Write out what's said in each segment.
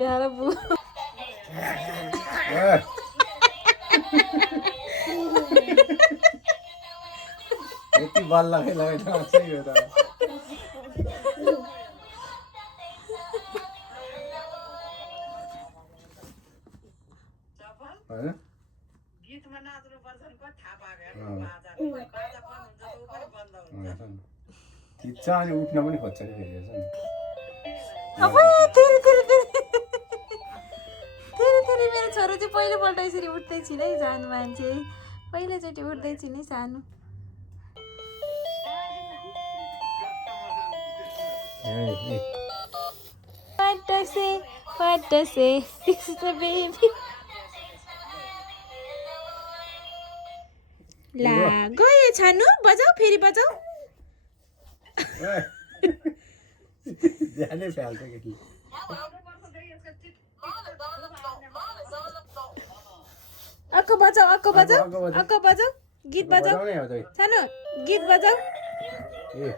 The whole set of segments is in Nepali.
देखाएर बु यति बल लगाइ चाहिँ यो त हैन गीतमा नाच्नु पर्छ नि कति थाहा पाएको बाजा बाजा बन्द हुन्छ ऊ पनि बन्द हुन्छ खिच्छ अनि उठ्न पनि खोज्छ नि फेरि यसो अब तेरी तेरी तेरी तेरी तेरी मेरो छोरो चाहिँ पहिलोपल्ट यसरी उठ्दै छिन् है सानो मान्छे पहिलोचोटि उठ्दै छिन् है सानो What to say? This is the baby. ला गयो छानु बजाऊ फेरि बजाऊ ज्यानै फ्याल्छ केटी अक्क बजाऊ अक्क बजाऊ गीत बजाऊ छानु गीत बजाऊ ए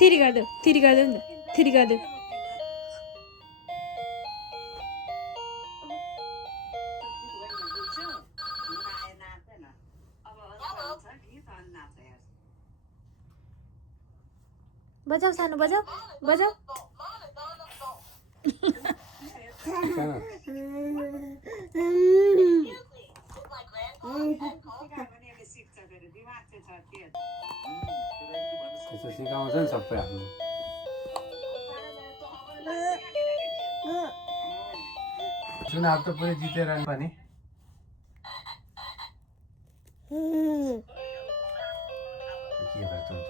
थिरी गर्देऊ नि थिरी गर्देऊ बजाऊ सानो बजाऊ बजाऊ त्यसो सिकाउँछ नि सबै आफ्नो चुनाव त पुरै जितेर पनि